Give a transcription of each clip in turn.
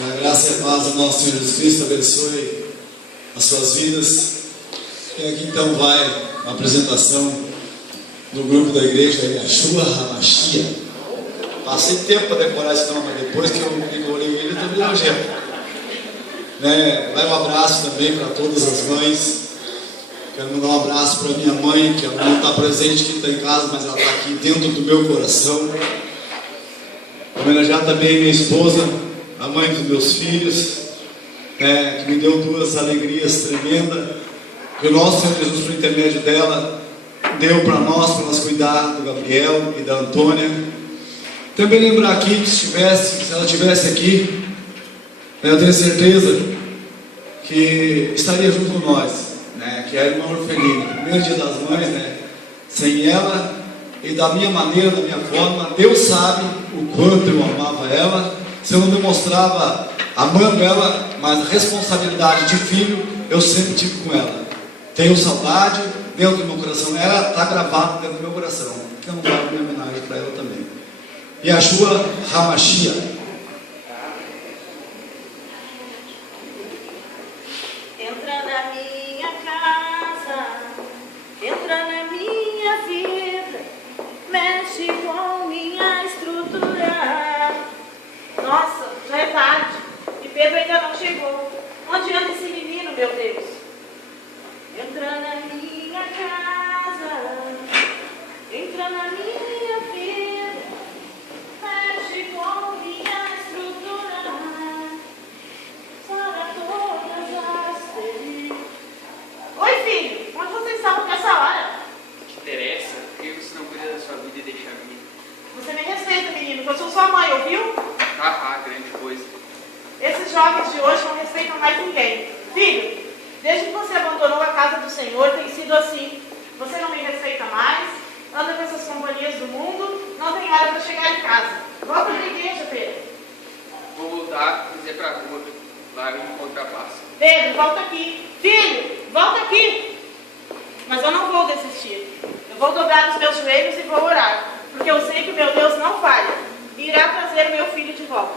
A graça e a paz do nosso Senhor Jesus Cristo abençoe as suas vidas. E aqui então vai a apresentação do grupo da igreja Yeshua HaMashiach. Passei tempo para decorar esse nome, mas depois que eu olhei ele, eu estou nojento. Vai um abraço também para todas as mães. Quero mandar um abraço para minha mãe, que ela não está presente, que está em casa, mas ela está aqui dentro do meu coração. Homenagear também minha esposa, a mãe dos meus filhos, que me deu duas alegrias tremendas, que o nosso Senhor Jesus, por intermédio dela, deu para nós cuidar do Gabriel e da Antônia. Também lembrar aqui que se ela estivesse aqui, eu tenho certeza que estaria junto com nós, que é a irmã Orfelina, primeiro dia das mães, sem ela e da minha maneira, da minha forma. Deus sabe o quanto eu amava ela. Se eu não demonstrava amando ela, mas a responsabilidade de filho eu sempre tive com ela. Tenho saudade dentro do meu coração, ela está gravada dentro do meu coração. Eu não guardo minha homenagem para ela também. Yeshua HaMashiach. Entra na minha casa, entra na minha vida, mexe com minha estrutura. Nossa, já é tarde e Pedro ainda não chegou. Onde anda esse menino, meu Deus? Entra na minha casa, entra na minha vida, mexe com minha estrutura, para todas as feridas. Oi, filho, onde você estava nessa hora? O que interessa? Por que você não cuida da sua vida e deixa a minha? Você me respeita, menino, que eu sou sua mãe, ouviu? Grande coisa. Esses jovens de hoje não respeitam mais ninguém. Filho, desde que você abandonou a casa do Senhor, tem sido assim. Você não me respeita mais, anda com essas companhias do mundo, não tem hora para chegar em casa. Volta para a igreja, Pedro. Vou voltar, mas é pra rua. Lá eu encontro a paz. Pedro, volta aqui. Filho, volta aqui. Mas eu não vou desistir. Eu vou dobrar os meus joelhos e vou orar. Porque eu sei que o meu Deus não falha. E irá trazer o meu filho de volta.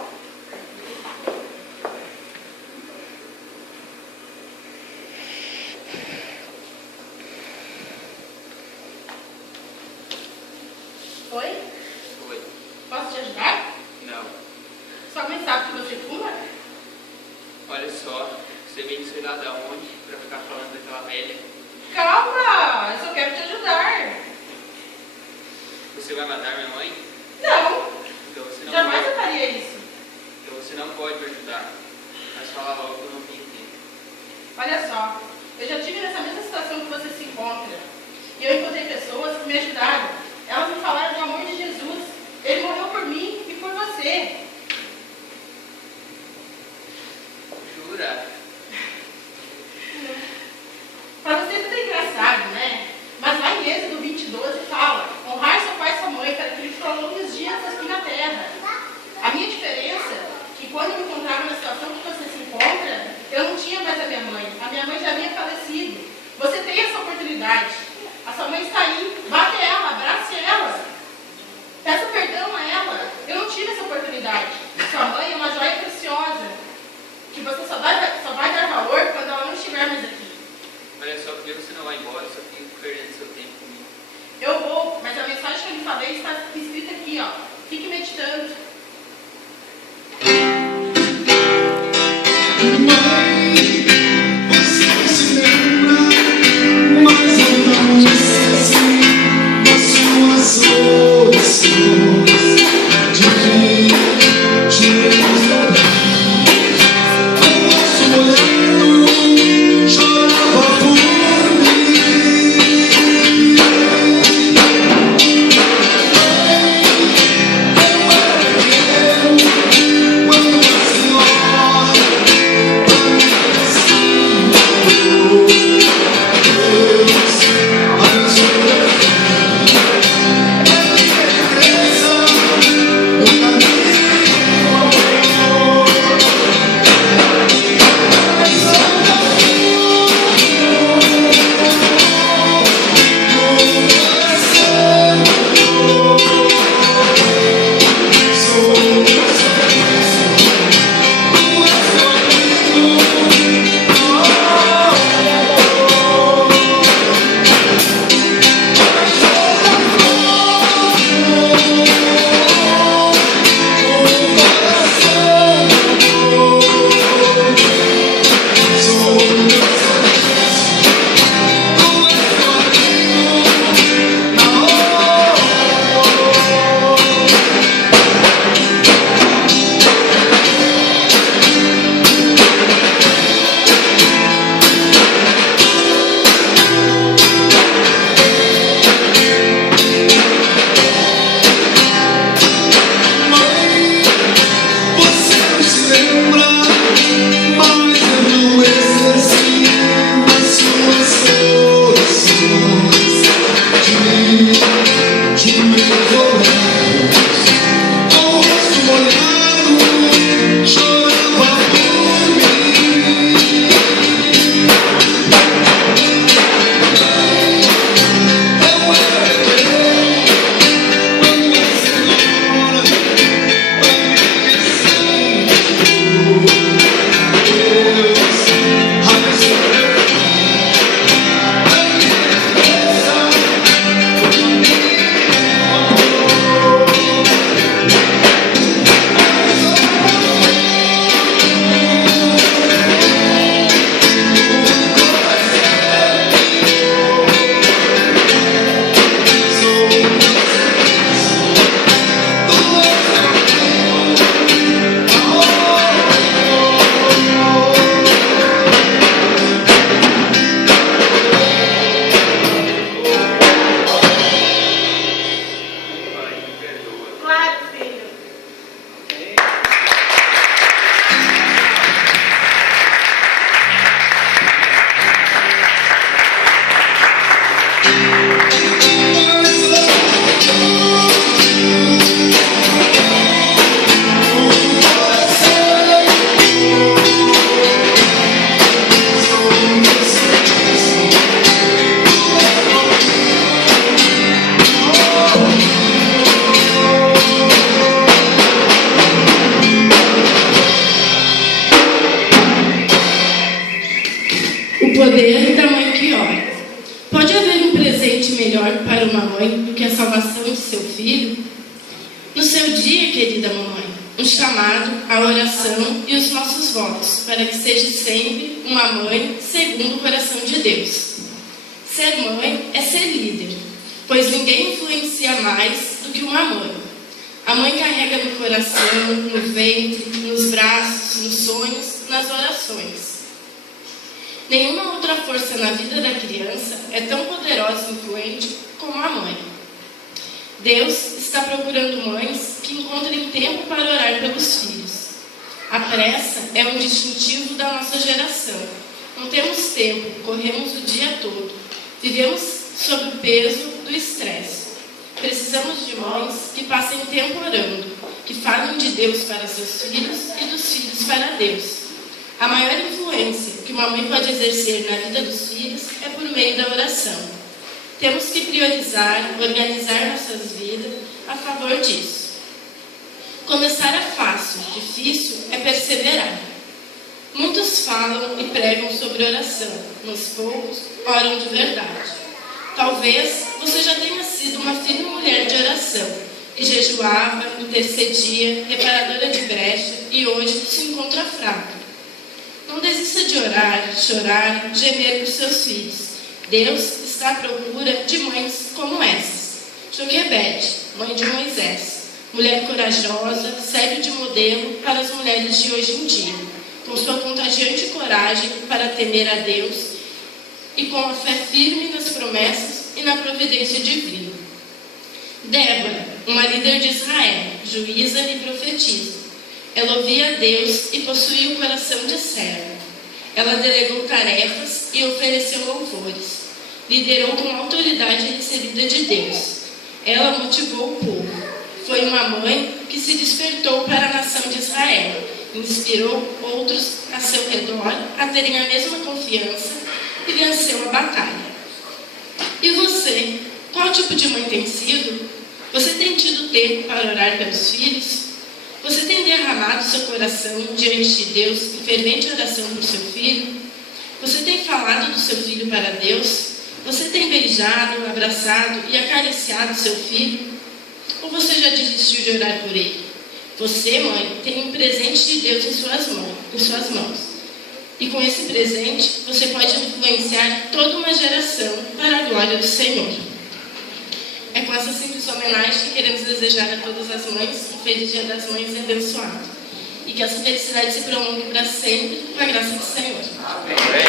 Oi? Oi. Posso te ajudar? Não. Sua mãe sabe que você fuma? Olha só, você veio sei lá de onde pra ficar falando daquela velha. Calma, eu só quero te ajudar. Você vai matar minha mãe? Não, Então você não jamais pode. eu faria isso. Então você não pode me ajudar. Mas fala logo que eu não tenho tempo. Olha só, eu já tive nessa mesma situação que você se encontra. E eu encontrei pessoas que me ajudaram. Elas me falaram do amor de Jesus. Ele morreu por mim e por você. Jura? Para você tudo é engraçado, né? Mas lá em Êxodo 20:12 fala: honrar seu pai e sua mãe para que ele prolongue os dias aqui na terra. A minha diferença é que quando eu me encontrava na situação que você se encontra, eu não tinha mais a minha mãe. A minha mãe já havia falecido. Você tem essa oportunidade. A sua mãe está aí. Bate ela, abrace ela. Peça perdão a ela. Eu não tive essa oportunidade. Sua mãe é uma joia preciosa, que você só vai dar valor quando ela não estiver mais aqui. Olha só, porque você não vai embora, eu só fico perdendo seu tempo comigo. Eu vou, mas a mensagem que eu lhe falei está escrita aqui, ó. Fique meditando. Você se lembra, mas eu não te esqueci das suas orações de vida, o nosso olhando chorava por mim. Eu era eu, quando a senhora para uma mãe do que a salvação de seu filho? No seu dia, querida mamãe, um chamado, a oração e os nossos votos, para que seja sempre uma mãe segundo o coração de Deus. Ser mãe é ser líder, pois ninguém influencia mais do que uma mãe. A mãe carrega no coração, no ventre, nos braços, nos sonhos, nas orações. Nenhuma outra força na vida da criança é tão poderosa e influente como a mãe. Deus está procurando mães que encontrem tempo para orar pelos filhos. A pressa é um distintivo da nossa geração. Não temos tempo, corremos o dia todo. Vivemos sob o peso do estresse. Precisamos de mães que passem tempo orando, que falem de Deus para seus filhos e dos filhos para Deus. A maior influência que uma mãe pode exercer na vida dos filhos é por meio da oração. Temos que priorizar, organizar nossas vidas a favor disso. Começar é fácil, difícil é perseverar. Muitos falam e pregam sobre oração, mas poucos oram de verdade. Talvez você já tenha sido uma firme mulher de oração, que jejuava, intercedia, reparadora de brecha e hoje se encontra fraca. Não desista de orar, chorar, gemer por seus filhos. Deus está à procura de mães como essas. Joquebede, mãe de Moisés, mulher corajosa, serve de modelo para as mulheres de hoje em dia, com sua contagiante coragem para temer a Deus e com a fé firme nas promessas e na providência divina. Débora, uma líder de Israel, juíza e profetisa. Ela ouvia a Deus e possuía o coração de serva. Ela delegou tarefas e ofereceu louvores. Liderou com autoridade recebida de Deus. Ela motivou o povo. Foi uma mãe que se despertou para a nação de Israel. Inspirou outros a seu redor a terem a mesma confiança e venceu a batalha. E você? Qual tipo de mãe tem sido? Você tem tido tempo para orar pelos filhos? Você tem derramado seu coração diante de Deus em fervente oração por seu filho? Você tem falado do seu filho para Deus? Você tem beijado, abraçado e acariciado seu filho? Ou você já desistiu de orar por ele? Você, mãe, tem um presente de Deus em suas mãos. E com esse presente, você pode influenciar toda uma geração para a glória do Senhor. É com essa simples homenagem que queremos desejar a todas as mães um feliz Dia das Mães abençoado. E que essa felicidade se prolongue para sempre, com a graça do Senhor. Amém.